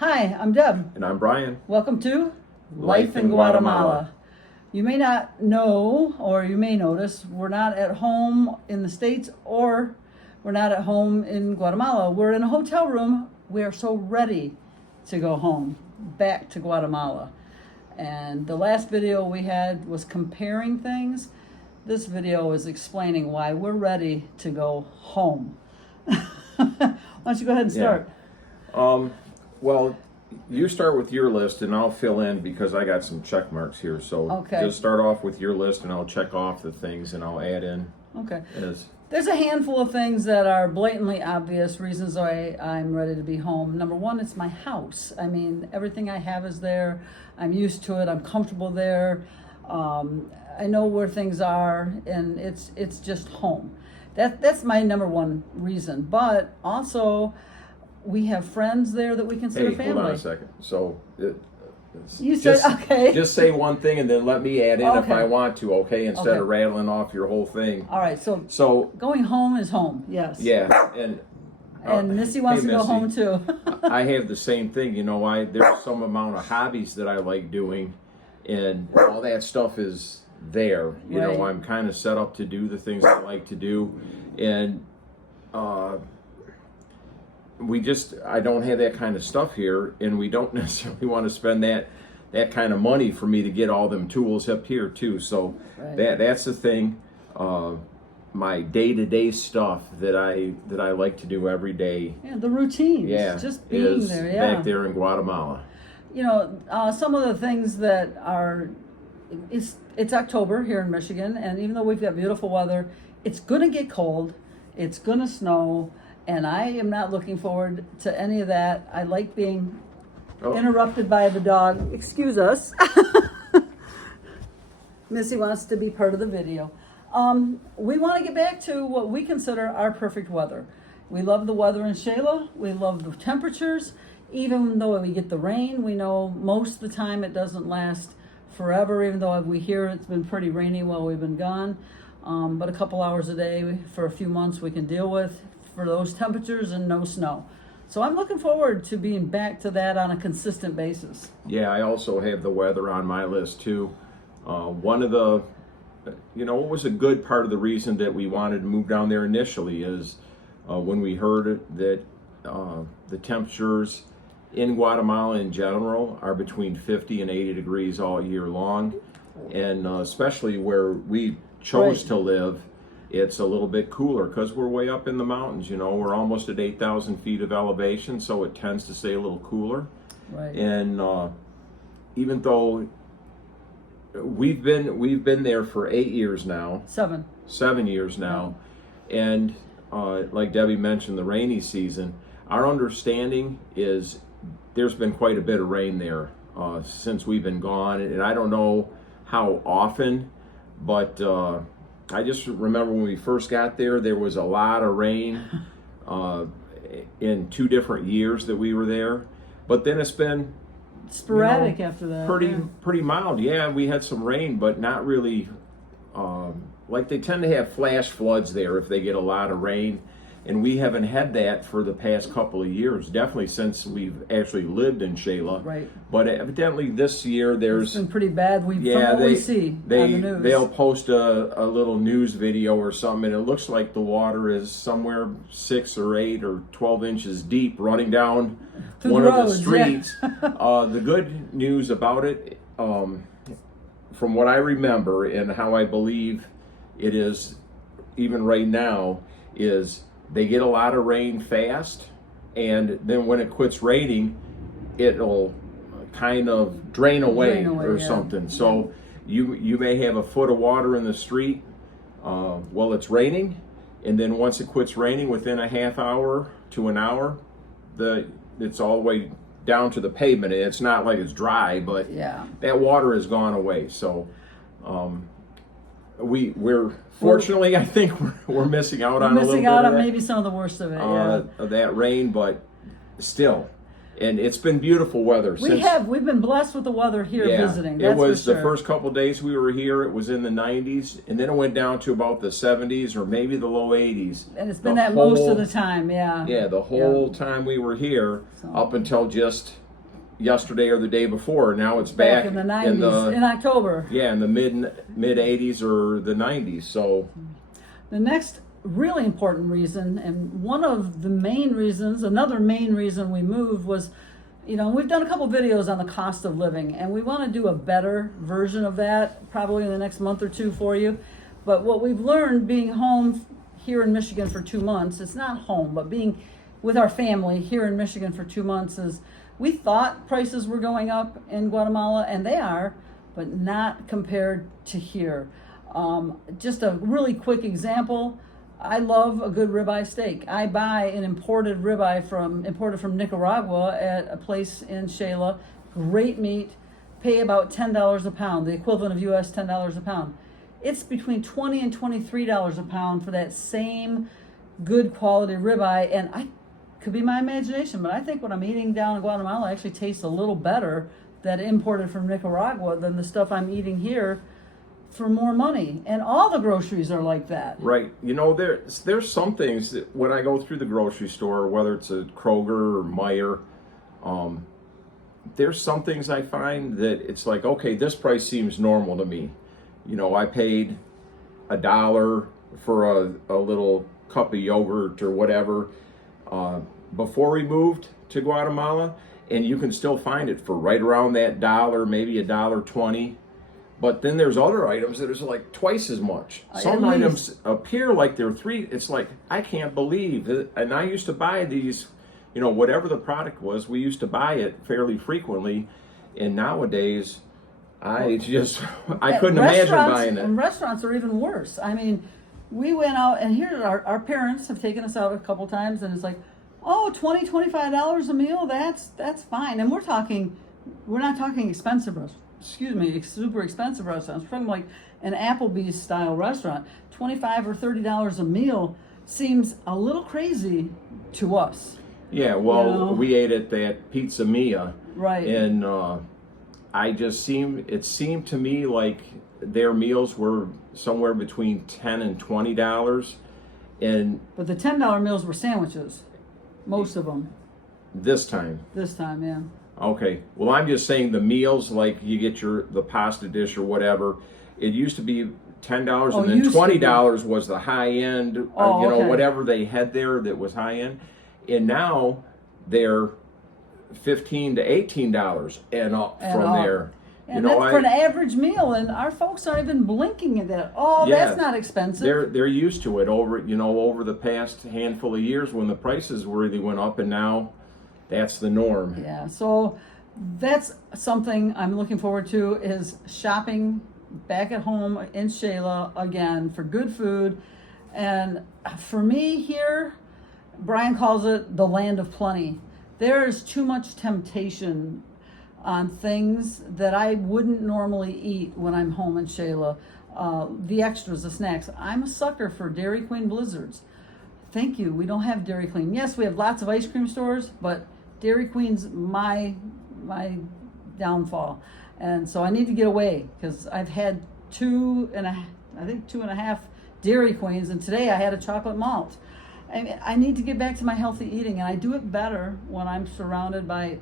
Hi, I'm Deb. And I'm Brian. Welcome to Life in in Guatemala. Guatemala. You may not know, or you may notice, we're not at home in the States, or we're not at home in Guatemala. We're in a hotel room. We are so ready to go home, back to Guatemala. And the last video we had was comparing things. This video is explaining why we're ready to go home. Why don't you go ahead and start? Well, you start with your list and I'll fill in because I got some check marks here. So Okay. just start off with your list and I'll check off the things and I'll add in Okay. as. There's a handful of things that are blatantly obvious reasons why I'm ready to be home. Number one, it's my house. I mean, everything I have is there. I'm used to it. I'm comfortable there. I know where things are, and it's just home. That's my number one reason. But also, we have friends there that we consider Hey, family. hold on a second. So You said, okay. Just say one thing and then let me add in if Okay. I want to, okay? Instead Okay. of rattling off your whole thing. All right, so So going home is home, yes. yeah, and Missy wants hey, to go Missy. home too. I have the same thing. You know, there's some amount of hobbies that I like doing, and all that stuff is there. You know, Right. I'm kind of set up to do the things I like to do, and I don't have that kind of stuff here, and we don't necessarily want to spend that kind of money for me to get all them tools up here too. So Right. that's the thing. My day-to-day stuff that I like to do every day. Yeah, the routines, just being is there, yeah. back there in Guatemala. You know, some of the things that are, it's October here in Michigan, and even though we've got beautiful weather, it's going to get cold, it's going to snow, and I am not looking forward to any of that. I like being interrupted by the dog. Excuse us. Missy wants to be part of the video. We want to get back to what we consider our perfect weather. We love the weather in Xela. We love the temperatures. Even though we get the rain, we know most of the time it doesn't last forever, even though we hear it's been pretty rainy while we've been gone. But a couple hours a day for a few months we can deal with for those temperatures and no snow. So I'm looking forward to being back to that on a consistent basis. Yeah, I also have the weather on my list too. One of the, what was a good part of the reason that we wanted to move down there initially is when we heard that the temperatures in Guatemala in general are between 50 and 80 degrees all year long. And especially where we chose to live, it's a little bit cooler because we're way up in the mountains. We're almost at 8,000 feet of elevation, so it tends to stay a little cooler. Right. And even though we've been there for 8 years now, 7 years now, and like Debbie mentioned, the rainy season, our understanding is there's been quite a bit of rain there since we've been gone, and I don't know how often, but I just remember when we first got there, there was a lot of rain in 2 different years that we were there. But then it's been sporadic after that. Pretty mild. Yeah, we had some rain, but not really. Like they tend to have flash floods there if they get a lot of rain. And we haven't had that for the past couple of years, definitely since we've actually lived in Xela. Right. But evidently this year there's... It's been pretty bad from what we see on the news. They'll post a little news video or something, and it looks like the water is somewhere 6 or 8 or 12 inches deep running down one of the streets. The good news about it, from what I remember and how I believe it is even right now, is they get a lot of rain fast, and then when it quits raining, it'll kind of drain away or something. So you may have a foot of water in the street while it's raining, and then once it quits raining, within a half hour to an hour, it's all the way down to the pavement. It's not like it's dry, but that water has gone away. So we're fortunately, I think we're missing out on a little bit of that, maybe some of the worst of it. of that rain, but still, and it's been beautiful weather. We've been blessed with the weather here visiting. That's it was for sure. The first couple of days we were here. It was in the 90s, and then it went down to about the 70s or maybe the low 80s. And it's been that most of the time. Yeah, the whole time we were here, up until just yesterday or the day before. Now it's back in the 90s, in October. Yeah, in the mid 80s or the 90s. So the next really important reason, and one of the main reasons, another main reason we moved was, we've done a couple videos on the cost of living, and we want to do a better version of that probably in the next month or two for you. But what we've learned being home here in Michigan for 2 months, it's not home, but being with our family here in Michigan for 2 months, is we thought prices were going up in Guatemala, and they are, but not compared to here. Just a really quick example. I love a good ribeye steak. I buy an imported ribeye imported from Nicaragua at a place in Xela. Great meat. Pay about $10 a pound, the equivalent of US $10 a pound. It's between $20 and $23 a pound for that same good quality ribeye, and I could be my imagination, but I think what I'm eating down in Guatemala actually tastes a little better that imported from Nicaragua than the stuff I'm eating here for more money. And all the groceries are like that. Right. There's some things that when I go through the grocery store, whether it's a Kroger or Meijer, there's some things I find that it's like, okay, this price seems normal to me. I paid $1 for a little cup of yogurt or whatever before we moved to Guatemala, and you can still find it for right around that $1, maybe $1.20. But then there's other items that is like twice as much. Some items appear like they're $3. It's like, I can't believe it. And I used to buy these, whatever the product was, we used to buy it fairly frequently. And nowadays, I couldn't imagine buying it. And restaurants are even worse. I mean, we went out, and here our parents have taken us out a couple times, and it's like, oh, $20, $25 a meal, that's fine. And we're not talking expensive restaurants. Super expensive restaurants. We're talking like an Applebee's style restaurant. $25 or $30 a meal seems a little crazy to us. Yeah, well, we ate at that Pizza Mia. Right. And it seemed to me like their meals were somewhere between $10 and $20. But the $10 meals were sandwiches. Most of them. This time, yeah. Okay, well, I'm just saying the meals, like you get the pasta dish or whatever, it used to be $10 and then $20 was the high end, whatever they had there that was high end. And now they're $15 to $18 and up from there. And that's for an average meal, and our folks aren't even blinking at that. Oh, yeah, that's not expensive. They're used to it over the past handful of years when the prices really went up, and now that's the norm. Yeah, so that's something I'm looking forward to, is shopping back at home in Xela again for good food. And for me here, Brian calls it the land of plenty. There is too much temptation on things that I wouldn't normally eat when I'm home in Xela. The extras, the snacks. I'm a sucker for Dairy Queen blizzards. Thank you. We don't have Dairy Queen. Yes, we have lots of ice cream stores, but Dairy Queen's my downfall. And so I need to get away, because I've had 2.5 Dairy Queens, and today I had a chocolate malt. I need to get back to my healthy eating, and I do it better when I'm surrounded by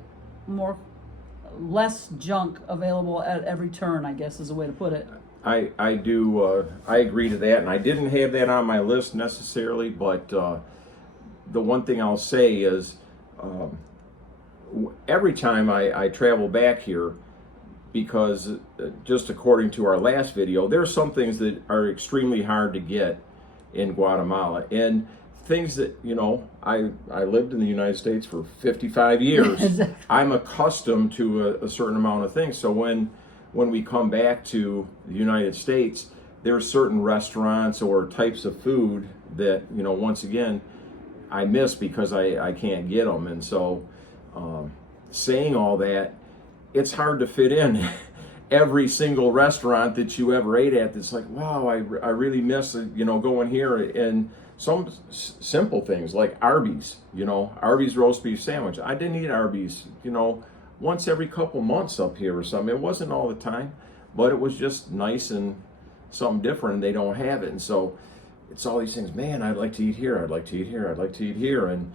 less junk available at every turn, I guess is a way to put it. I agree to that, and I didn't have that on my list necessarily, but the one thing I'll say is every time I travel back here, because just according to our last video, there are some things that are extremely hard to get in Guatemala, and things that, I lived in the United States for 55 years. Exactly. I'm accustomed to a certain amount of things. So when we come back to the United States, there are certain restaurants or types of food that, once again, I miss because I can't get them. And so saying all that, it's hard to fit in every single restaurant that you ever ate at. That's like, wow, I really miss, going here. And some simple things like Arby's, Arby's roast beef sandwich. I didn't eat Arby's, once every couple months up here or something. It wasn't all the time, but it was just nice and something different, and they don't have it. And so it's all these things, man, I'd like to eat here, I'd like to eat here, I'd like to eat here. And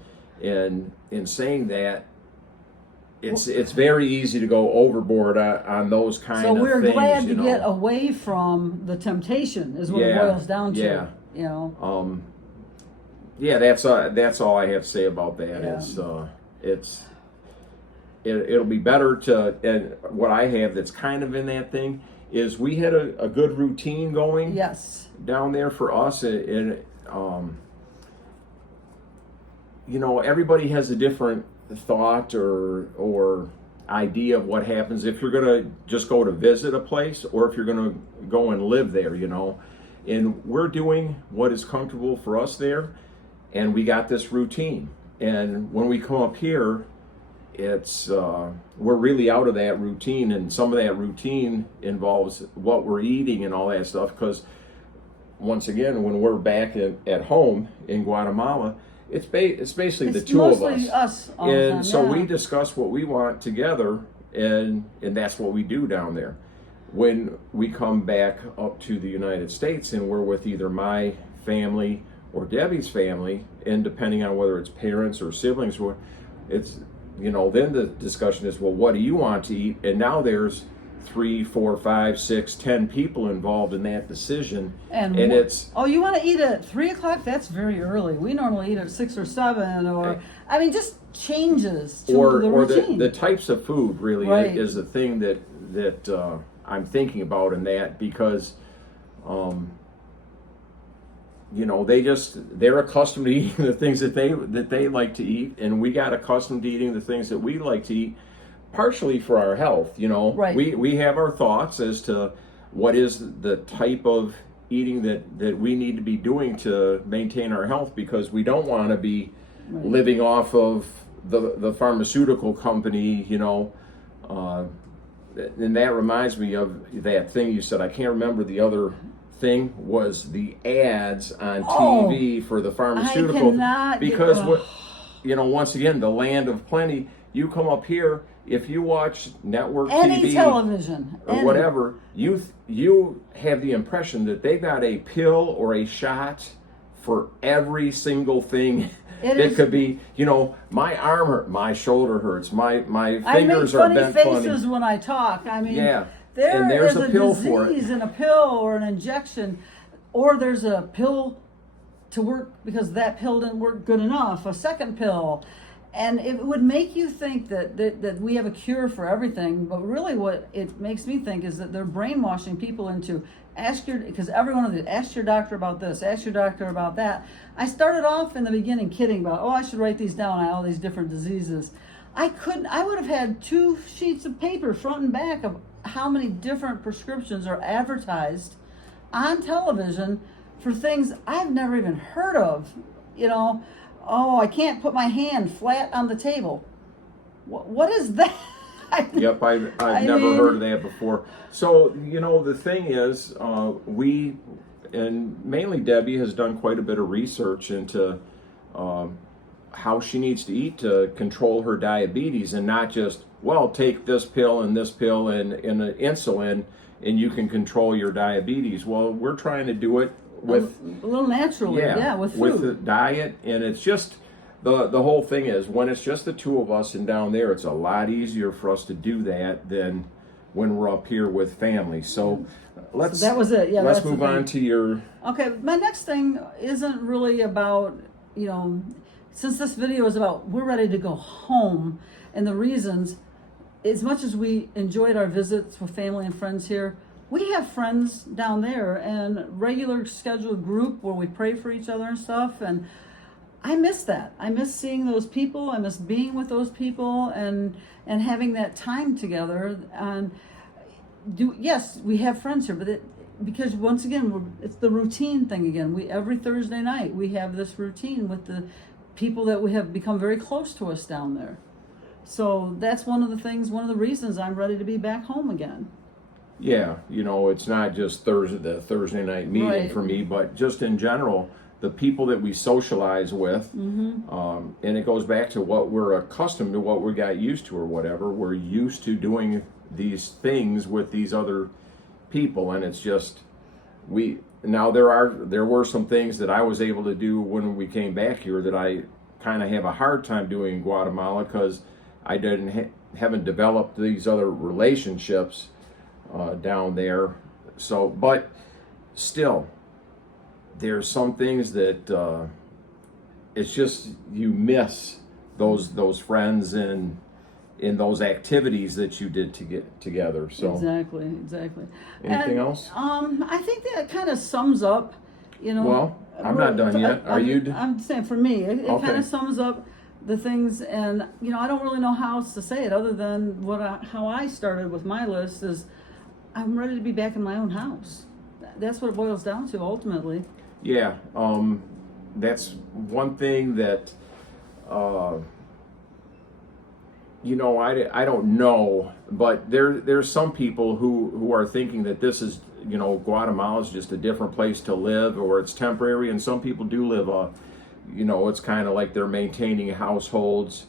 in saying that, it's very easy to go overboard on those kind So of we're things. glad to you know. get away from the temptation, is what it boils down to. Yeah. You know. Yeah, that's all I have to say about that. Yeah. It'll be better to, and what I have that's kind of in that thing is we had a good routine going. Yes. Down there for us, and you know, everybody has a different thought or idea of what happens if you're gonna just go to visit a place or if you're gonna go and live there, you know. And we're doing what is comfortable for us there, and we got this routine. And when we come up here, it's we're really out of that routine, and some of that routine involves what we're eating and all that stuff, because once again, when we're back at home in Guatemala, it's basically the two of mostly us all the and time, so yeah. we discuss what we want together, and that's what we do down there. When we come back up to the United States and we're with either my family or Debbie's family, and depending on whether it's parents or siblings, it's, you know, then the discussion is, well, what do you want to eat? And now there's 3, 4, 5, 6, 10 people involved in that decision, and it's, oh, you want to eat at 3 o'clock? That's very early. We normally eat at 6 or 7, or I mean, just changes to the routine. The types of food really Right. is the thing that I'm thinking about in that, because you know, they're accustomed to eating the things that they like to eat, and we got accustomed to eating the things that we like to eat, partially for our health, you know. Right. We have our thoughts as to what is the type of eating that we need to be doing to maintain our health, because we don't want to be living off of the pharmaceutical company, you know. And that reminds me of that thing you said. I can't remember the other thing, was the ads on TV for the pharmaceutical, because what, you know, once again, the land of plenty. You come up here, if you watch network TV, television or whatever, you have the impression that they got a pill or a shot for every single thing. It could be, you know, my arm hurt, my shoulder hurts, my fingers are bent funny. I make funny faces when I talk. I mean, yeah. There and there's is a pill disease for it. and a pill or an injection, or there's a pill to work because that pill didn't work good enough, a second pill. And it would make you think that we have a cure for everything, but really what it makes me think is that they're brainwashing people into because every one of these, ask your doctor about this, ask your doctor about that. I started off in the beginning kidding about, I should write these down, I have all these different diseases. I would have had 2 sheets of paper front and back of how many different prescriptions are advertised on television for things I've never even heard of. You know, I can't put my hand flat on the table. What is that? Yep, I've never heard of that before. So, you know, the thing is, we, and mainly Debbie, has done quite a bit of research into how she needs to eat to control her diabetes, and not just, well, take this pill and an insulin and you can control your diabetes. Well, we're trying to do it with a little naturally, with food. With the diet, and it's just the whole thing is, when it's just the two of us and down there, it's a lot easier for us to do that than when we're up here with family. So that was it. Yeah, let's move on to your. Okay, my next thing isn't really about, you know, since this video is about we're ready to go home and the reasons. As much as we enjoyed our visits with family and friends here, we have friends down there and regular scheduled group where we pray for each other and stuff. And I miss that. I miss seeing those people. I miss being with those people and having that time together. And yes, we have friends here, but because once again, it's the routine thing again. Every Thursday night we have this routine with the people that we have become very close to us down there. So that's one of the reasons I'm ready to be back home again. Yeah, you know, it's not just the Thursday night meeting for me, but just in general, the people that we socialize with, and it goes back to what we're accustomed to, what we got used to or whatever. We're used to doing these things with these other people, and it's just, there were some things that I was able to do when we came back here that I kind of have a hard time doing in Guatemala, because I haven't developed these other relationships down there. So, but still, there's some things that it's just you miss those friends and in those activities that you did to get together. So exactly. Anything else? I think that kind of sums up, Well, I'm not done yet. Are you? I'm saying for me, it Okay. kind of sums up the things, and I don't really know how else to say it other than how I started with my list is I'm ready to be back in my own house. That's what it boils down to ultimately. Yeah, that's one thing that, I don't know, but there's some people who are thinking that this is, Guatemala is just a different place to live, or it's temporary, and some people do live it's kind of like they're maintaining households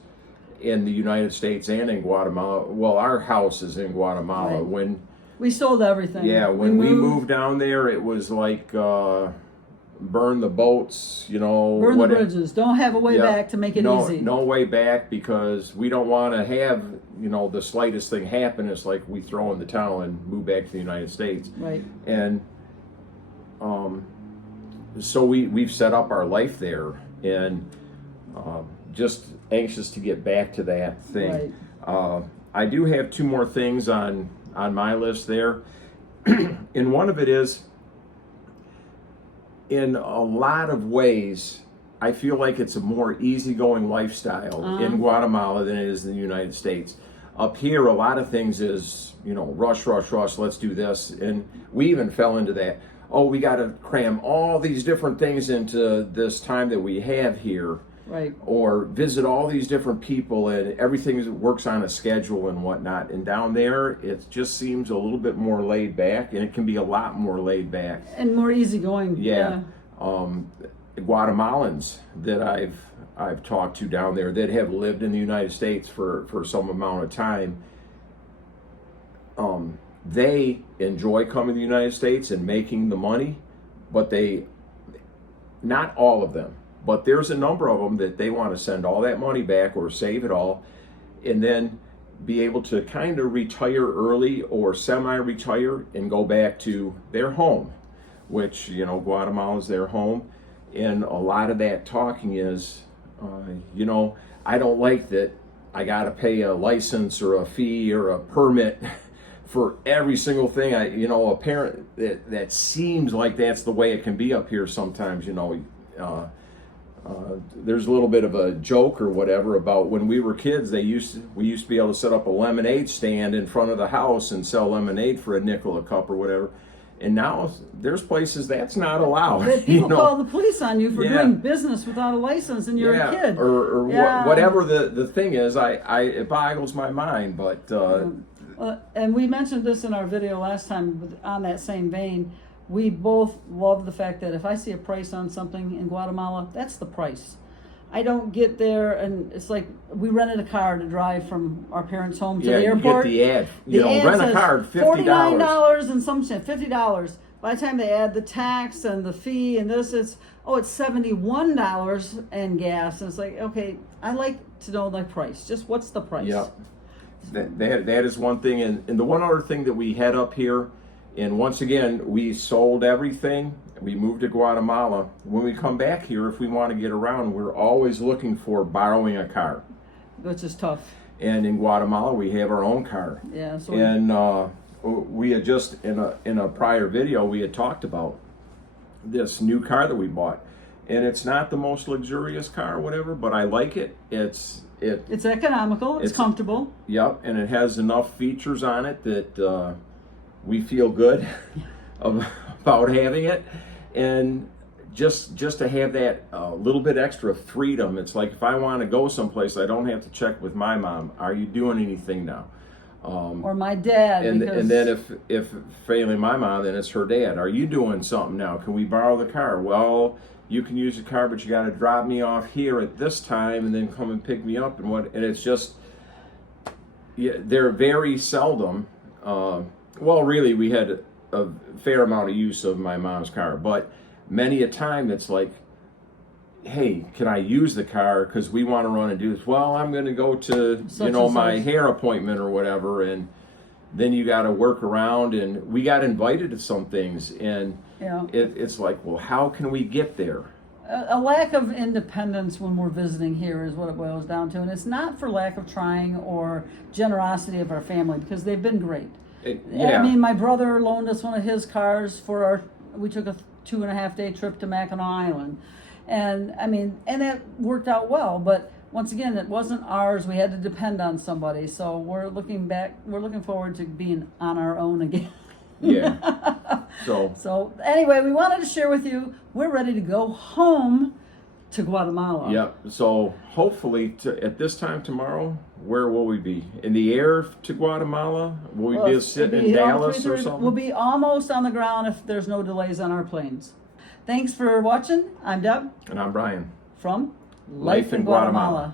in the United States and in Guatemala. Well, our house is in Guatemala. Right. When we sold everything. Yeah, when we moved down there, it was like burn the boats, burn the bridges. Don't have a way back to make it easy. No way back, because we don't want to have the slightest thing happen. It's like we throw in the towel and move back to the United States. Right. And so we've set up our life there, and just anxious to get back to that thing. Right. I do have two more things on my list there. And one of it is, in a lot of ways, I feel like it's a more easygoing lifestyle in Guatemala than it is in the United States. Up here, a lot of things is, rush, let's do this. And we even fell into that. Oh, we got to cram all these different things into this time that we have here. Right. Or visit all these different people, and everything works on a schedule and whatnot. And down there, it just seems a little bit more laid back, and it can be a lot more laid back. And more easygoing. Yeah. Guatemalans that I've talked to down there that have lived in the United States for some amount of time, they enjoy coming to the United States and making the money, but not all of them, but there's a number of them that they want to send all that money back or save it all, and then be able to kind of retire early or semi-retire and go back to their home, which, Guatemala is their home. And a lot of that talking is, I don't like that I got to pay a license or a fee or a permit for every single thing. A parent that seems like that's the way it can be up here sometimes. There's a little bit of a joke or whatever about when we were kids. We used to be able to set up a lemonade stand in front of the house and sell lemonade for a nickel a cup or whatever. And now there's places that's not allowed. People call the police on you for doing business without a license, and you're a kid. Or whatever the thing is. It boggles my mind. But and we mentioned this in our video last time. On that same vein, we both love the fact that if I see a price on something in Guatemala, that's the price. I don't get there and it's like we rented a car to drive from our parents' home to the airport. You get the ad. Rent a car, $50. $49 and some shit, $50. By the time they add the tax and the fee and this, it's $71 and gas. And it's like, okay, I like to know the price. Just what's the price? Yep. That is one thing. And the one other thing that we had up here, and once again, we sold everything. We moved to Guatemala. When we come back here, if we want to get around, we're always looking for borrowing a car. Which is tough. And in Guatemala, we have our own car. Yeah. So and we had just, in a prior video, we had talked about this new car that we bought. And it's not the most luxurious car or whatever, but I like it. It's economical. It's comfortable. Yep. And it has enough features on it that we feel good about having it. And just to have that little bit extra freedom. It's like if I want to go someplace, I don't have to check with my mom. Are you doing anything now? Or my dad. And then if failing my mom, then it's her dad. Are you doing something now? Can we borrow the car? Well, you can use the car, but you got to drop me off here at this time and then come and pick me up. And it's just, they're very seldom. Well, really, we had a fair amount of use of my mom's car, but many a time it's like hey, can I use the car because we want to run and do this? Well, I'm going to go to Such my and such. hair appointment or whatever, and then you got to work around. And we got invited to some things, and Yeah. it's like, well, how can we get there? A lack of independence when we're visiting here is what it boils down to, and it's not for lack of trying or generosity of our family, because they've been great. Yeah. I mean, my brother loaned us one of his cars for we took a 2.5 day trip to Mackinac Island. And I mean, and it worked out well, but once again, it wasn't ours. We had to depend on somebody. So we're looking forward to being on our own again. Yeah. So anyway, we wanted to share with you, we're ready to go home to Guatemala. Yep. So hopefully at this time tomorrow, where will we be? In the air to Guatemala? Will we be sitting in Dallas or something? We'll be almost on the ground if there's no delays on our planes. Thanks for watching. I'm Deb. And I'm Brian. From Life in Guatemala.